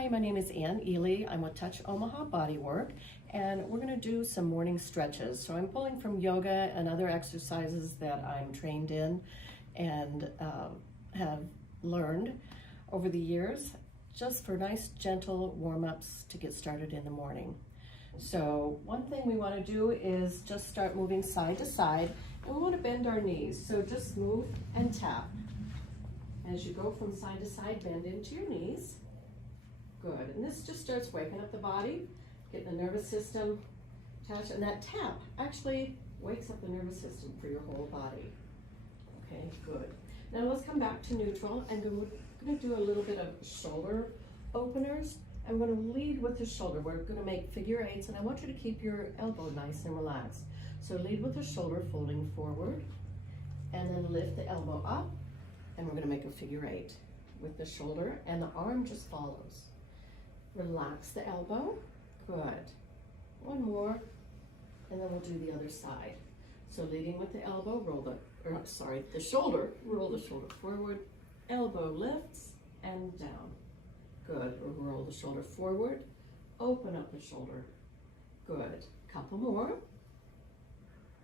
Hi, my name is Ann Ealy. I'm with Touch Omaha Bodywork, and we're going to do some morning stretches. So I'm pulling from yoga and other exercises that I'm trained in and have learned over the years, just for nice, gentle warm-ups to get started in the morning. So one thing we want to do is just start moving side to side, and we want to bend our knees. So just move and tap. As you go from side to side, bend into your knees. Good, and this just starts waking up the body, getting the nervous system attached, and that tap actually wakes up the nervous system for your whole body. Okay, good. Now let's come back to neutral, and we're going to do a little bit of shoulder openers. I'm going to lead with the shoulder. We're going to make figure eights, and I want you to keep your elbow nice and relaxed. So lead with the shoulder folding forward, and then lift the elbow up, and we're going to make a figure eight with the shoulder, and the arm just follows. Relax the elbow. Good. One more, and then we'll do the other side. So leading with the elbow, the shoulder, roll the shoulder forward, elbow lifts and down. Good. Roll the shoulder forward, open up the shoulder. Good. Couple more.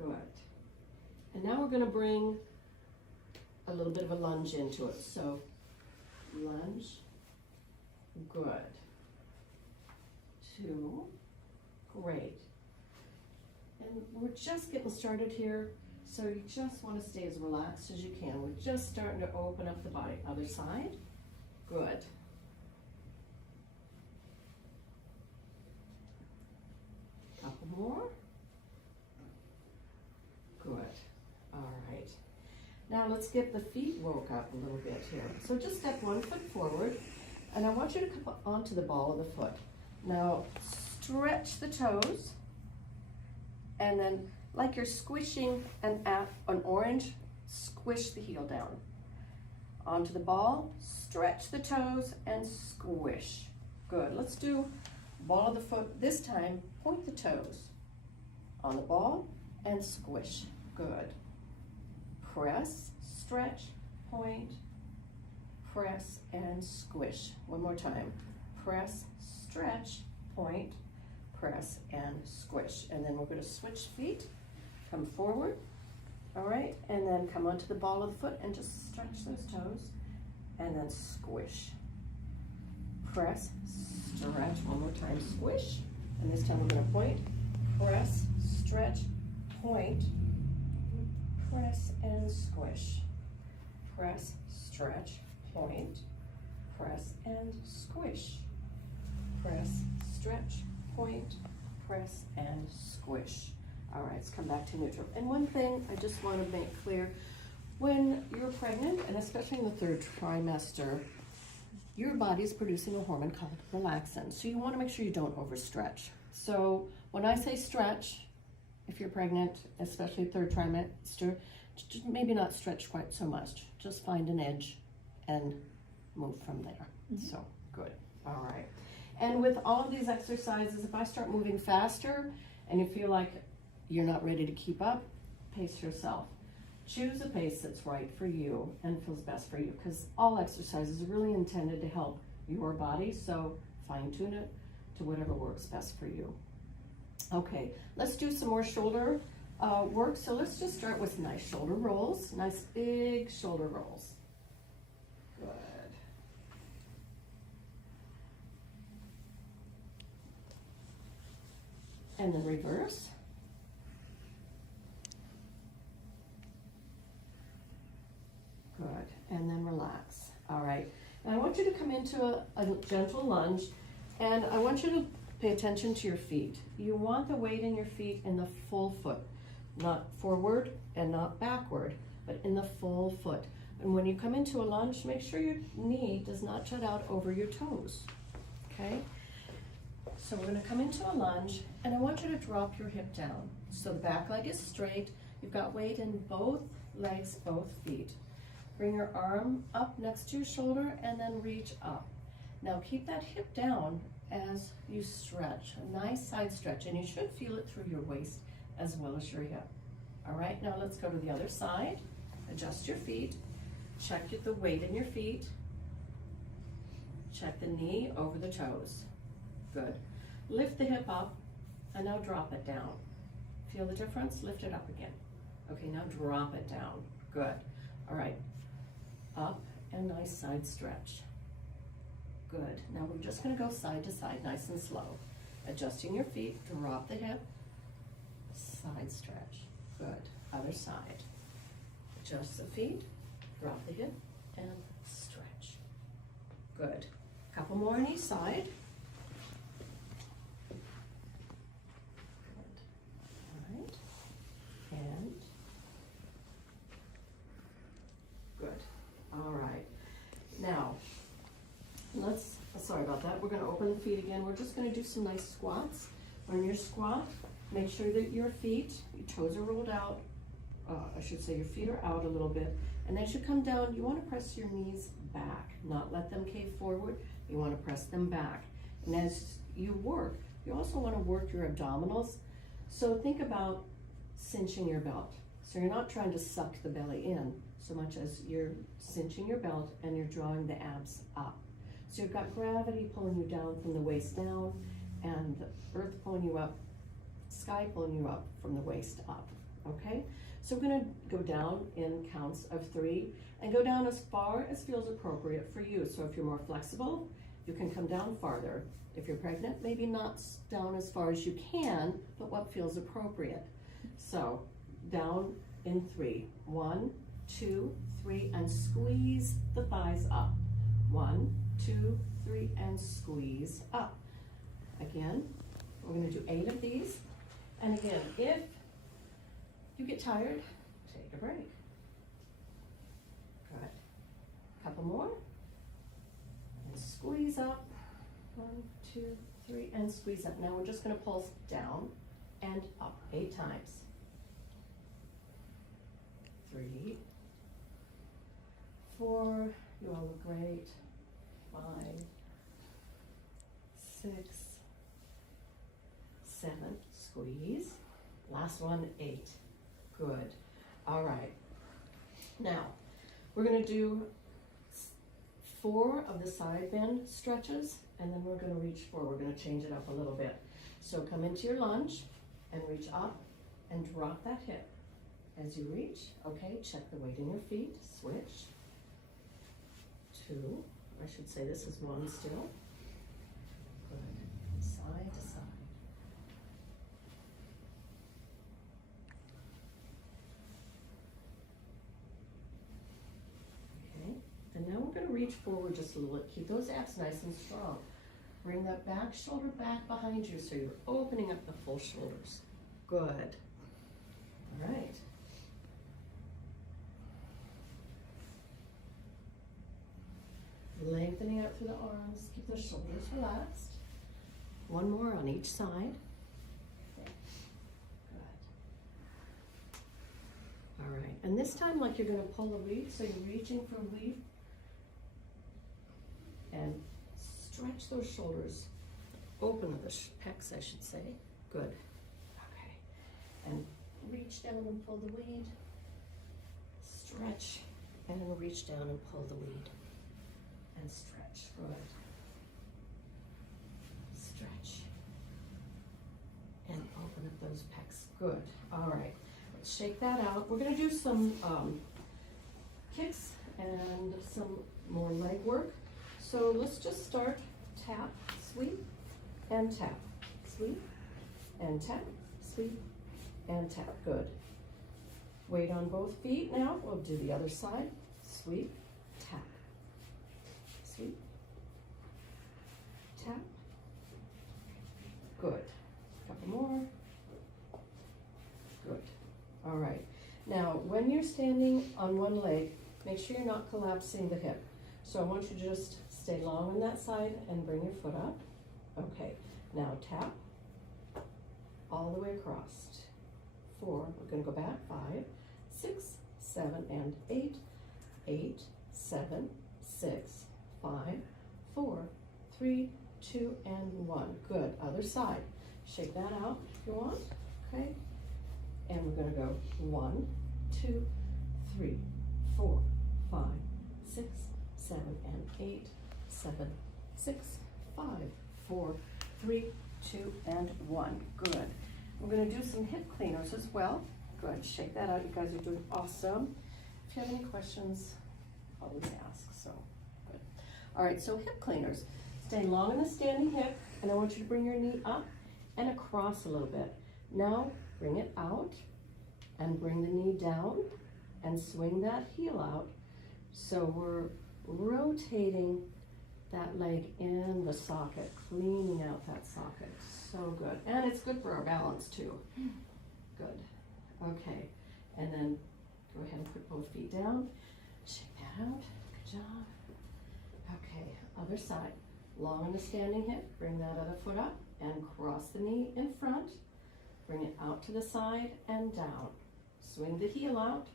Good. And now we're going to bring a little bit of a lunge into it. So lunge. Good. 2. Great. And we're just getting started here, so you just want to stay as relaxed as you can. We're just starting to open up the body. Other side. Good. Couple more. Good. All right. Now let's get the feet woke up a little bit here. So just step 1 foot forward, and I want you to come onto the ball of the foot. Now stretch the toes, and then like you're squishing an orange, squish the heel down. Onto the ball, stretch the toes, and squish. Good. Let's do ball of the foot. This time, point the toes on the ball and squish. Good. Press, stretch, point, press, and squish. One more time. Press, stretch, point, press, and squish. And then we're going to switch feet. Come forward. All right. And then come onto the ball of the foot and just stretch those toes. And then squish. Press, stretch. One more time. Squish. And this time we're going to point, press, stretch, point, press, and squish. Press, stretch, point, press, and squish. Press, stretch, point, press, and squish. All right, let's come back to neutral. And one thing I just want to make clear, when you're pregnant, and especially in the 3rd trimester, your body is producing a hormone called relaxin. So you want to make sure you don't overstretch. So when I say stretch, if you're pregnant, especially 3rd trimester, maybe not stretch quite so much. Just find an edge and move from there. So good. All right. And with all of these exercises, if I start moving faster and you feel like you're not ready to keep up, pace yourself. Choose a pace that's right for you and feels best for you, because all exercises are really intended to help your body, so fine tune it to whatever works best for you. Okay, let's do some more shoulder work. So let's just start with nice shoulder rolls, nice big shoulder rolls. Good. And then reverse. Good, and then relax. All right, and I want you to come into a gentle lunge, and I want you to pay attention to your feet. You want the weight in your feet in the full foot, not forward and not backward, but in the full foot. And when you come into a lunge, make sure your knee does not jut out over your toes, okay? So we're gonna come into a lunge, and I want you to drop your hip down. So the back leg is straight. You've got weight in both legs, both feet. Bring your arm up next to your shoulder and then reach up. Now keep that hip down as you stretch, a nice side stretch, and you should feel it through your waist as well as your hip. All right, now let's go to the other side. Adjust your feet, check the weight in your feet, Check the knee over the toes. Good. Lift the hip up and now drop it down. Feel the difference? Lift it up again. Okay, now drop it down. Good. All right. Up and nice side stretch. Good. Now we're just going to go side to side, nice and slow. Adjusting your feet, drop the hip, side stretch. Good. Other side. Adjust the feet, drop the hip, and stretch. Good. Couple more on each side. Good. All right. And good. All right. Now, sorry about that. We're going to open the feet again. We're just going to do some nice squats. On your squat, make sure that your feet, your toes are rolled out. I should say your feet are out a little bit. And as you come down, you want to press your knees back, not let them cave forward. You want to press them back. And as you work, you also want to work your abdominals. So think about cinching your belt. So you're not trying to suck the belly in so much as you're cinching your belt and you're drawing the abs up. So you've got gravity pulling you down from the waist down and the earth pulling you up, sky pulling you up from the waist up, okay? So we're gonna go down in counts of 3 and go down as far as feels appropriate for you. So if you're more flexible, you can come down farther. If you're pregnant, maybe not down as far as you can, but what feels appropriate. So down in 3, 1, 2, 3, and squeeze the thighs up. 1, 2, 3, and squeeze up. Again, we're going to do 8 of these. And again, if you get tired, take a break. Good. Couple more. And squeeze up. 1, 2, 3, and squeeze up. Now we're just going to pulse down and up 8 times. 3, 4, you all look great. 5, 6, 7, squeeze. Last one, 8. Good. All right. Now, we're going to do 4 of the side bend stretches, and then we're going to reach forward. We're going to change it up a little bit. So come into your lunge and reach up and drop that hip. As you reach, okay, check the weight in your feet. Switch. 2. I should say this is 1 still. Good. Side to side. Okay. And now we're going to reach forward just a little. Keep those abs nice and strong. Bring that back shoulder back behind you so you're opening up the full shoulders. Good. All right. Lengthening out through the arms, keep those shoulders relaxed. 1 more on each side. Okay. Good. All right, and this time like you're gonna pull a leaf, so you're reaching for a leaf and stretch those shoulders, open the pecs, I should say. Good, okay. And reach down and pull the weed, stretch, and then reach down and pull the weed. And stretch, good. Stretch. And open up those pecs, good. All right, let's shake that out. We're gonna do some kicks and some more leg work. So let's just start tap, sweep, and tap. Sweep, and tap, sweep, and tap, good. Weight on both feet now. We'll do the other side. Sweep, tap. Sweep, tap, good. Couple more, good. All right, now when you're standing on one leg, make sure you're not collapsing the hip. So I want you to just stay long on that side and bring your foot up. Okay, now tap all the way across. 4, we're gonna go back, 5, 6, 7, and 8, 8, 7, 6, 5, 4, 3, 2, and 1. Good. Other side. Shake that out if you want. Okay. And we're going to go 1, 2, 3, 4, 5, 6, 7, and 8, 7, 6, 5, 4, 3, 2, and 1. Good. We're going to do some hip cleaners as well. Good. Shake that out. You guys are doing awesome. If you have any questions, always ask. So, good. All right, so hip cleaners. Stay long in the standing hip, and I want you to bring your knee up and across a little bit. Now, bring it out and bring the knee down and swing that heel out. So we're rotating that leg in the socket, cleaning out that socket. So good. And it's good for our balance too. Good. Okay. And then go ahead and put both feet down. Shake that out. Good job. Okay. Other side. Long in the standing hip. Bring that other foot up and cross the knee in front. Bring it out to the side and down. Swing the heel out.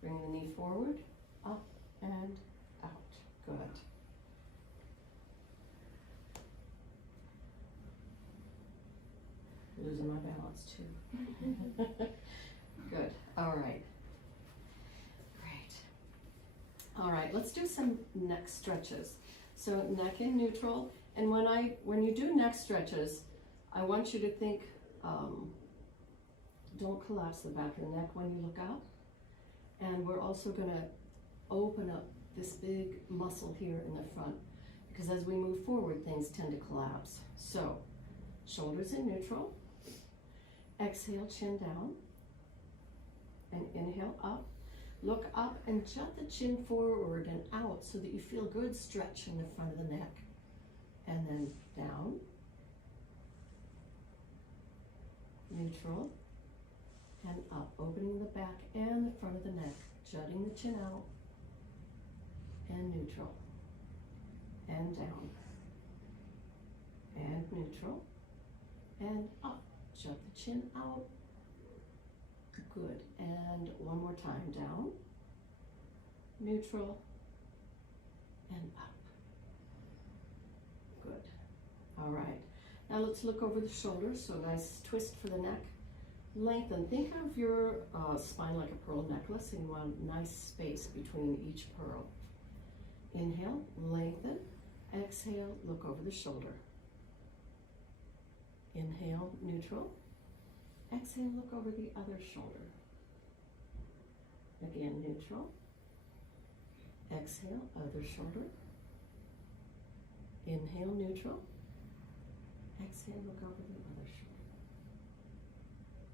Bring the knee forward, up and out. Good. Losing my balance too. Good. All right. Great. All right, let's do some neck stretches. So neck in neutral, and when you do neck stretches, I want you to think, don't collapse the back of the neck when you look up. And we're also gonna open up this big muscle here in the front, because as we move forward, things tend to collapse. So, shoulders in neutral, exhale, chin down, and inhale up. Look up and jut the chin forward and out so that you feel good stretch in the front of the neck. And then down, neutral, and up, opening the back and the front of the neck, jutting the chin out, and neutral, and down, and neutral, and up, jut the chin out. Good. And one more time, down, neutral, and up. Good. All right. Now let's look over the shoulders. So nice twist for the neck. Lengthen. Think of your spine like a pearl necklace, and you want a nice space between each pearl. Inhale, lengthen. Exhale, look over the shoulder. Inhale, neutral. Exhale, look over the other shoulder. Again, neutral. Exhale, other shoulder. Inhale, neutral. Exhale, look over the other shoulder.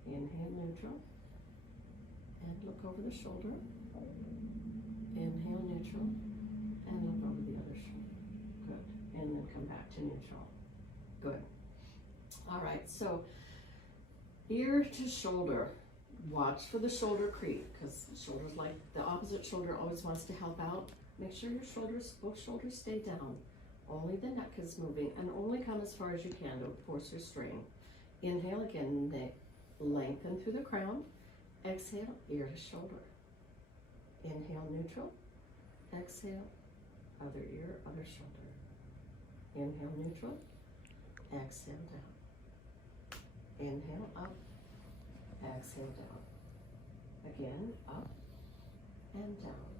Inhale, neutral. And look over the shoulder. Inhale, neutral. And look over the other shoulder. Good. And then come back to neutral. Good. All right, so ear to shoulder. Watch for the shoulder creep, because shoulders, like the opposite shoulder, always wants to help out. Make sure your shoulders, both shoulders, stay down. Only the neck is moving, and only come as far as you can. Don't force your string. Inhale again, neck, lengthen through the crown. Exhale, ear to shoulder. Inhale, neutral. Exhale, other ear, other shoulder. Inhale, neutral. Exhale, down. Inhale, up. Exhale, down. Again, up and down.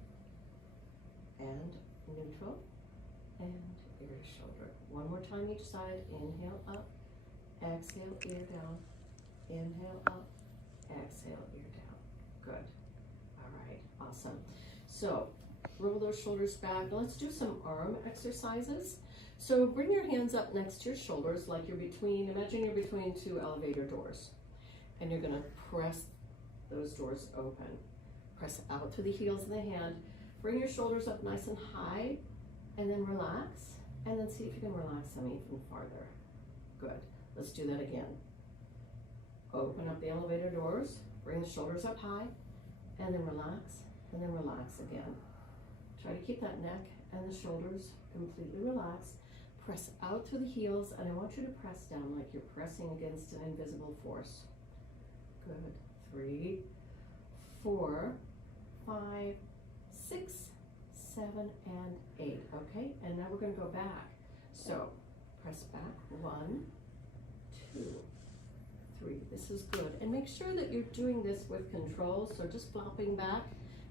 And neutral. And ear to shoulder. One more time each side. Inhale, up. Exhale, ear down. Inhale, up. Exhale, ear down. Good. All right, awesome. So, roll those shoulders back. Let's do some arm exercises. So bring your hands up next to your shoulders like you're between, imagine you're between two elevator doors. And you're gonna press those doors open. Press out through the heels of the hand. Bring your shoulders up nice and high, and then relax. And then see if you can relax them even farther. Good. Let's do that again. Open up the elevator doors. Bring the shoulders up high, and then relax again. Try to keep that neck and the shoulders completely relaxed. Press out through the heels, and I want you to press down like you're pressing against an invisible force. Good. 3, 4, 5, 6, 7, and 8. Okay, and now we're going to go back. So press back. 1, 2, 3. This is good. And make sure that you're doing this with control. So just flopping back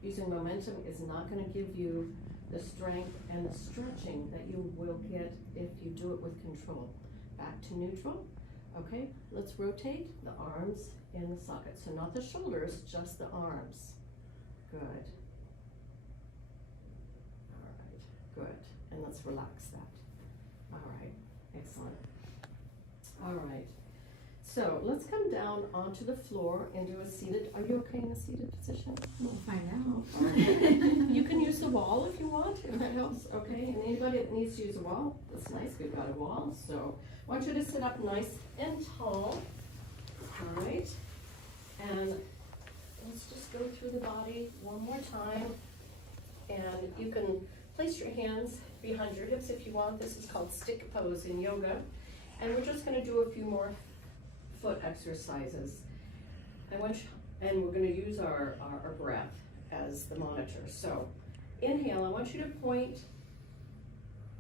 using momentum is not going to give you the strength and the stretching that you will get if you do it with control. Back to neutral. Okay, let's rotate the arms in the socket. So not the shoulders, just the arms. Good. All right, good. And let's relax that. All right, excellent. All right, so let's come down onto the floor and do a seated, are you okay in a seated position? We'll find out. You can use the wall if you want, if that helps, okay? And anybody that needs to use a wall, that's nice, we've got a wall. So I want you to sit up nice and tall, all right? And let's just go through the body one more time. And you can place your hands behind your hips if you want. This is called stick pose in yoga. And we're just gonna do a few more foot exercises. And we're gonna use our breath as the monitor. So inhale, I want you to point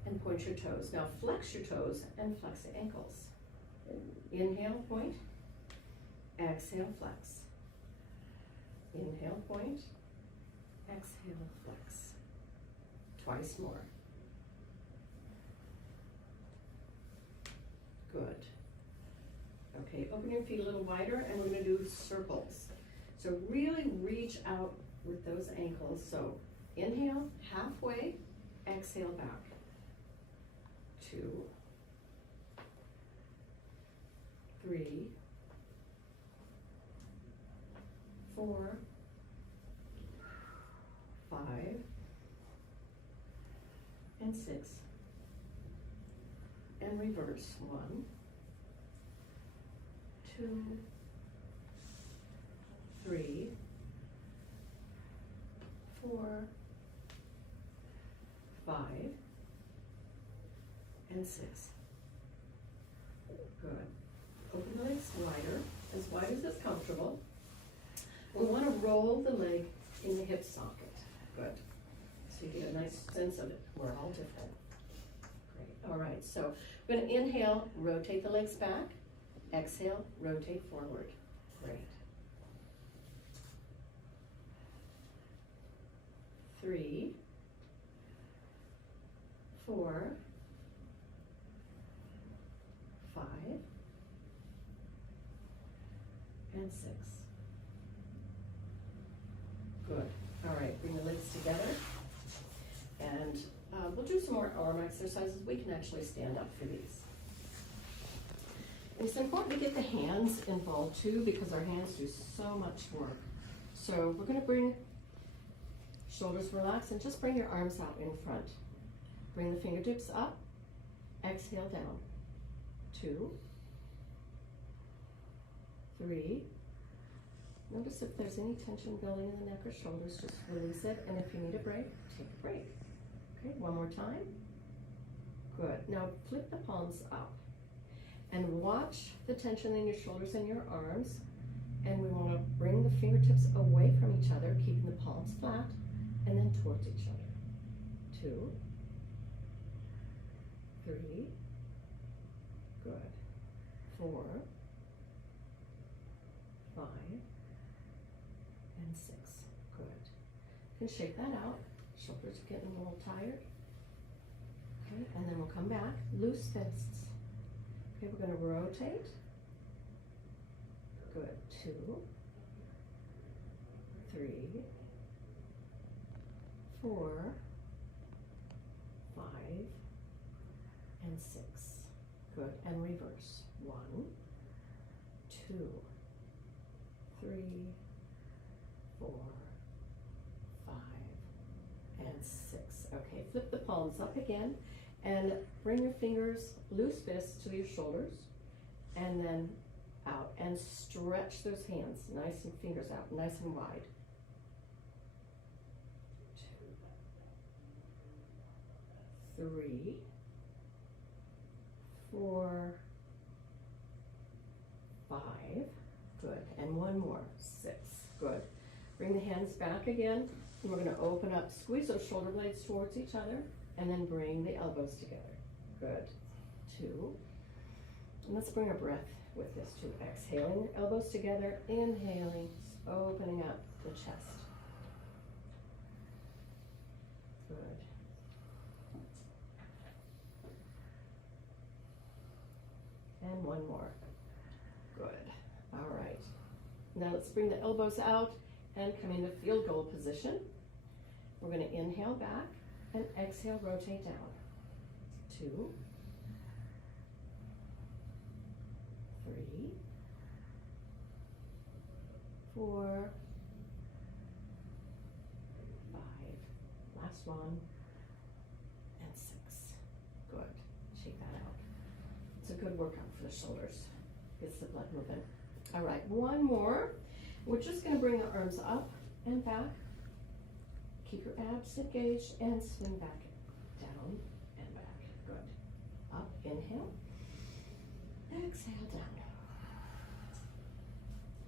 and point your toes. Now flex your toes and flex the ankles. Inhale, point. Exhale, flex. Inhale, point. Exhale, flex. Twice more. Good. Okay, open your feet a little wider and we're gonna do circles. So really reach out with those ankles. So inhale, halfway, exhale back. 2, 3, 4, 5, and 6. And reverse. 1, 2, 3, 4, 5, and 6. Good. Open the legs wider, as wide as is comfortable. We want to roll the leg in the hip socket. Good. So you get a nice sense of it. We're all different. Great. All right. So we're going to inhale, rotate the legs back. Exhale, rotate forward. Great. 3, 4, 5, and 6. Good. All right, bring the legs together. And we'll do some more arm exercises. We can actually stand up for these. It's important to get the hands involved too, because our hands do so much work. So we're going to bring shoulders relaxed and just bring your arms out in front. Bring the fingertips up, exhale down. 2, 3. Notice if there's any tension building in the neck or shoulders, just release it. And if you need a break, take a break. Okay, one more time. Good. Now flip the palms up. And watch the tension in your shoulders and your arms. And we want to bring the fingertips away from each other, keeping the palms flat, and then towards each other. 2, 3, good. 4, 5, and 6, good. You can shake that out. Shoulders are getting a little tired. Okay, and then we'll come back, loose fists. Okay, we're going to rotate. Good. 2, 3, 4, 5, and 6. Good. And reverse. 1, 2, 3, 4, 5, and 6. Okay, flip the palms up again and bring your fingers, loose fists to your shoulders, and then out, and stretch those hands, nice and fingers out, nice and wide. 2, 3, 4, 5, good, and one more, 6, good. Bring the hands back again, and we're going to open up, squeeze those shoulder blades towards each other, and then bring the elbows together. Good. 2, and let's bring our breath with this too. Exhaling, elbows together, inhaling, opening up the chest. Good. and one more. Good. All right. Now let's bring the elbows out and come into field goal position. We're going to inhale back and exhale, rotate down. 2, 3, 4, 5, last one, and 6. Good. Shake that out. It's a good workout for the shoulders. Gets the blood moving. All right, one more. We're just going to bring the arms up and back. Keep your abs engaged and swing back, down and back. Good. Up, inhale. Exhale, down.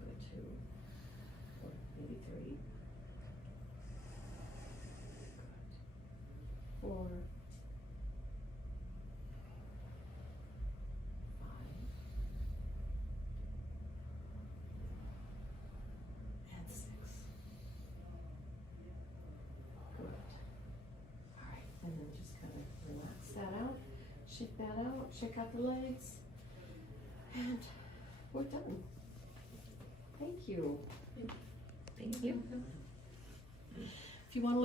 Good, 2, or maybe 3. Good. 4, 5, and 6. Good. All right, and then just kind of relax that out, shake that out, shake out the legs, and we're done. Thank you. Thank you. If you want to look